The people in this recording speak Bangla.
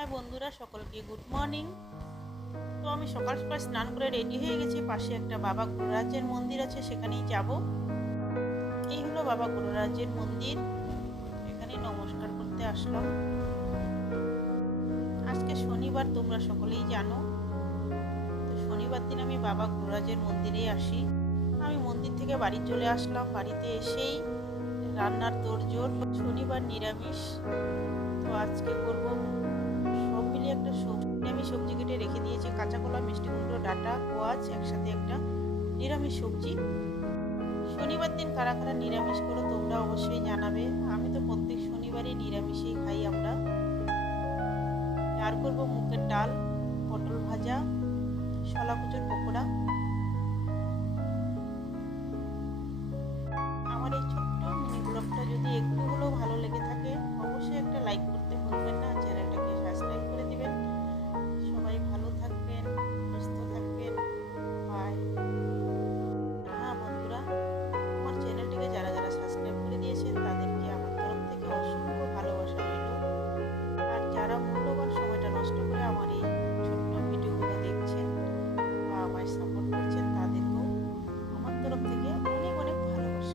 হাই বন্ধুরা, সকলকে গুড মর্নিং। তো আমি সকাল সকাল স্নান করে রেডি হয়ে গেছি। পাশে একটা বাবা গুরুরাজের মন্দির আছে, সেখানেই যাব। এই হলো বাবা গুরুরাজের মন্দির, এখানে নমস্কার করতে আসলাম। আজকে শনিবার, তোমরা সকলেই জানো। তো শনিবার দিন আমি বাবা গুরুরাজের মন্দিরেই আসি। আমি মন্দির থেকে বাড়ি চলে আসলাম। বাড়িতে এসেই রান্নার তোড়জোড়। শনিবার নিরামিষ, তো আজকে করব সব মিলিয়ে একটা সবজি। আমি সবজি কেটে রেখে দিয়েছি, কাঁচা কলা, মিষ্টি কুমড়ো, ডাঁটা, কোয়াচ, একসাথে একটা নিরামিষ সবজি। শনিবার দিন কারা কারা নিরামিষ করো তোমরা অবশ্যই জানাবে। আমি তো প্রত্যেক শনিবারই নিরামিষই খাই আমরা। আর করবো মুগের ডাল, পটল ভাজা, শলা কুচোর পকোড়া।